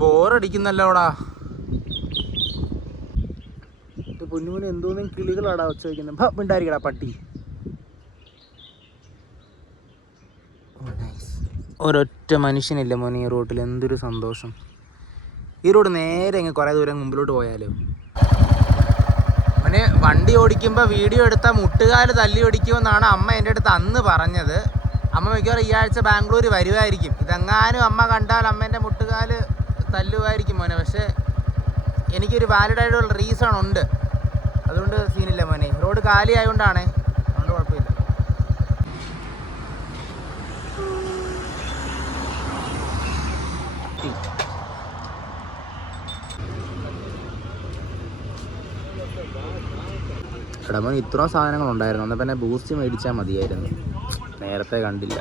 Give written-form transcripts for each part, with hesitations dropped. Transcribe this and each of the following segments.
ബോറടിക്കുന്നല്ലോടാ. പൊന്നുമോനെ എന്തോന്നും കിളികളാടാ വെച്ച് വയ്ക്കുന്നത്. മിണ്ടായിരിക്കടാ പട്ടി. ഒരൊറ്റ മനുഷ്യനില്ല മോനെ ഈ റോട്ടിൽ. എന്തൊരു സന്തോഷം. ഈ റോഡ് നേരെ ഇങ്ങനെ കുറേ ദൂരം മുമ്പിലോട്ട് പോയാലോ. മോനെ വണ്ടി ഓടിക്കുമ്പോൾ വീഡിയോ എടുത്താൽ മുട്ടുകാല് തല്ലി ഓടിക്കുമെന്നാണ് അമ്മ എൻ്റെ അടുത്ത് അന്ന് പറഞ്ഞത്. അമ്മ മിക്കവാറും ഈ ആഴ്ച ബാംഗ്ലൂർ വരുമായിരിക്കും. ഇതെങ്ങാനും അമ്മ കണ്ടാൽ അമ്മേൻ്റെ മുട്ടുകാല് തല്ലുമായിരിക്കും മോനെ. പക്ഷേ എനിക്കൊരു വാലിഡായിട്ടുള്ള റീസൺ ഉണ്ട്. അതുകൊണ്ട് സീനില്ല മോനെ. റോഡ് കാലി ആയതുകൊണ്ടാണേ, അതുകൊണ്ട് കുഴപ്പമില്ല. എടാ മോനെ ഇത്രയും സാധനങ്ങളുണ്ടായിരുന്നു. എന്നാൽ പിന്നെ ബൂസ്റ്റ് മേടിച്ചാൽ മതിയായിരുന്നു. നേരത്തെ കണ്ടില്ല.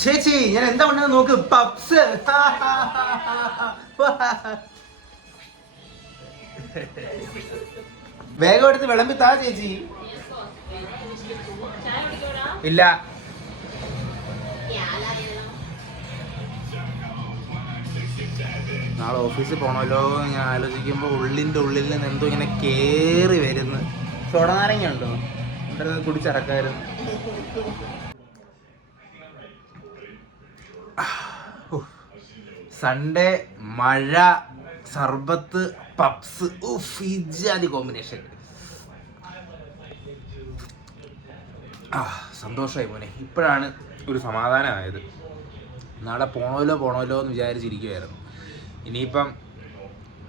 ചേച്ചി ഞാൻ എന്താ ഉണ്ടെന്ന് നോക്ക്. പപ്സ്. വേഗം എടുത്ത് വിളമ്പി താ ചേച്ചി. ഇല്ല നാളെ ഓഫീസിൽ പോകണമല്ലോ ഞാൻ ആലോചിക്കുമ്പോൾ ഉള്ളിൻ്റെ ഉള്ളിൽ നിന്ന് എന്തോ ഇങ്ങനെ കേറി വരുന്നു. സോഡ നാരങ്ങ ഉണ്ടോ? കുടിച്ചിറക്കായിരുന്നു. സൺഡേ, മഴ, സർബത്ത്, പപ്സ്. ഇജാതി കോമ്പിനേഷൻ. സന്തോഷമായി മോനെ. ഇപ്പോഴാണ് ഒരു സമാധാനമായത്. നാളെ പോണമല്ലോ എന്ന് വിചാരിച്ചിരിക്കുമായിരുന്നു. ഇനിയിപ്പം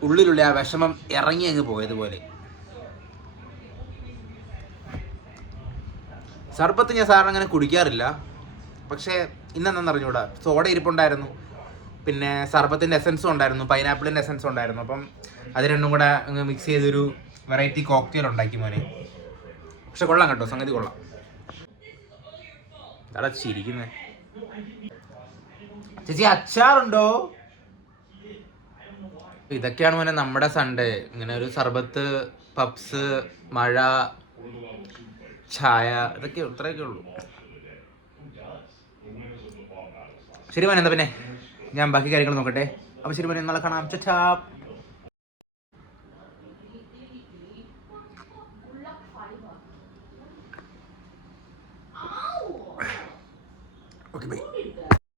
ഉള്ളിലുള്ള ആ വിഷമം ഇറങ്ങി അങ്ങ് പോയതുപോലെ. സർബത്ത് ഞാൻ സാറിന് അങ്ങനെ കുടിക്കാറില്ല. പക്ഷേ ഇന്നെന്താണെന്ന് അറിഞ്ഞൂടാ, സോഡ ഇരിപ്പുണ്ടായിരുന്നു, പിന്നെ സർബത്തിൻ്റെ എസൻസും ഉണ്ടായിരുന്നു, പൈനാപ്പിളിൻ്റെ എസൻസും ഉണ്ടായിരുന്നു. അപ്പം അത് രണ്ടും കൂടെ അങ്ങ് മിക്സ് ചെയ്തൊരു വെറൈറ്റി കോക്ടെയിൽ ഉണ്ടാക്കി മോനെ. പക്ഷെ കൊള്ളാം കേട്ടോ, സംഗതി കൊള്ളാം. അതാ ചിരിക്കുന്നേ. ചേച്ചി അച്ചാറുണ്ടോ? ഇതൊക്കെയാണ് മോനെ നമ്മുടെ സൺഡേ. ഇങ്ങനെ ഒരു സർബത്ത്, പപ്സ്, മഴ, ചായ, ഇത്രയൊക്കെ ഉള്ളൂ. ശരി മോനെ, എന്താ പിന്നെ ഞാൻ ബാക്കി കാര്യങ്ങൾ നോക്കട്ടെ. അപ്പോൾ ശരി മോനെ, നാളെ കാണാം. ചാ.